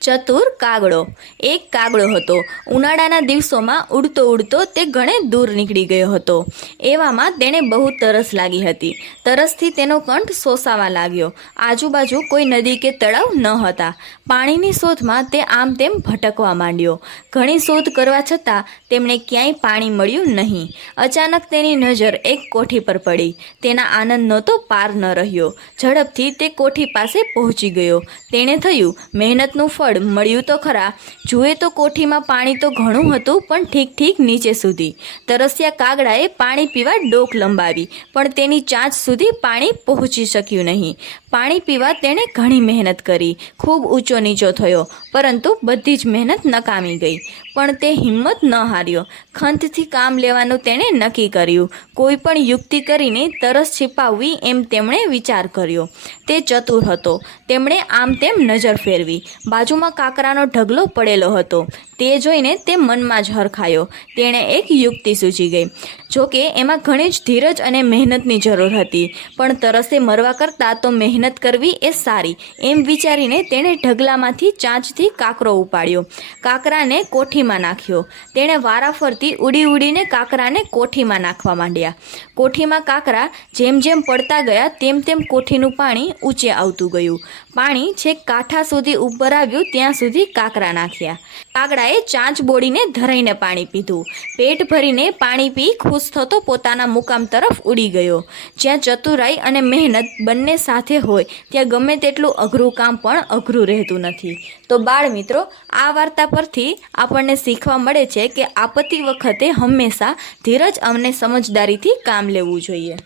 ચતુર કાગડો. એક કાગડો હતો. ઉનાળાના દિવસોમાં ઉડતો ઉડતો તે ઘણે દૂર નીકળી ગયો હતો. એવામાં તેણે બહુ તરસ લાગી હતી. તરસથી તેનો કંઠ સોસાવા લાગ્યો. આજુબાજુ કોઈ નદી કે તળાવ ન હતા. પાણીની શોધમાં તે આમ તેમ ભટકવા માંડ્યો. ઘણી શોધ કરવા છતાં તેમને ક્યાંય પાણી મળ્યું નહીં. અચાનક તેની નજર એક કોઠી પર પડી. તેના આનંદનો તો પાર ન રહ્યો. ઝડપથી તે કોઠી પાસે પહોંચી ગયો. તેણે થયું, મહેનતનું ફળ મળ્યું તો ખરા. જુએ તો કોઠીમાં પાણી તો ઘણું હતું, પણ ઠીક ઠીક નીચે સુધી. તરસ્યા કાગડાએ પાણી પીવા ડોક લંબાવી, પણ તેની ચાંચ સુધી પાણી પહોંચી શક્યું નહીં. પાણી પીવા તેણે ઘણી મહેનત કરી, ખૂબ ઊંચો નીચો થયો, પરંતુ બધી જ મહેનત નકામી ગઈ. પણ તે હિંમત ન હાર્યો. ખંતથી કામ લેવાનું તેણે નક્કી કર્યું. કોઈ પણ યુક્તિ કરીને તરસ छिपाવવી એમ તેમણે વિચાર કર્યો. તે ચતુર હતો. તેમણે આમ તેમ નજર ફેરવી. બાજુમાં કાકરાનો ઢગલો પડેલો હતો. તે જોઈને તે મનમાં જ હરખાયો. તેણે એક યુક્તિ સૂચી ગઈ. જોકે એમાં ઘણી જ ધીરજ અને મહેનતની જરૂર હતી, પણ તરસે મરવા કરતાં તો મહેનત કરવી એ સારી, એમ વિચારીને તેણે ઢગલામાંથી ચાંચથી કાકરો ઉપાડ્યો. કાકરાને કોઠીમાં નાખ્યો. તેણે વારાફરતી ઉડી ઉડીને કાકરાને કોઠીમાં નાખવા માંડ્યા. કોઠીમાં કાકરા જેમ જેમ પડતા ગયા તેમ તેમ કોઠીનું પાણી ઊંચે આવતું ગયું. પાણી છેક કાંઠા સુધી ઉપર આવ્યું ત્યાં સુધી કાકરા નાખ્યા. કાગડાએ ચાંચ બોળીને ધરાઈને પાણી પીધું. પેટ ભરીને પાણી પી ખુશ થતો પોતાના મુકામ તરફ ઉડી ગયો. જ્યાં ચતુરાઈ અને મહેનત બંને સાથે હોય ત્યાં ગમે તેટલું અઘરું કામ પણ અઘરું રહેતું નથી. તો બાળ મિત્રો, આ વાર્તા પરથી આપણને શીખવા મળે છે કે આપત્તિ વખતે હંમેશા ધીરજ અને સમજદારીથી કામ લેવું જોઈએ.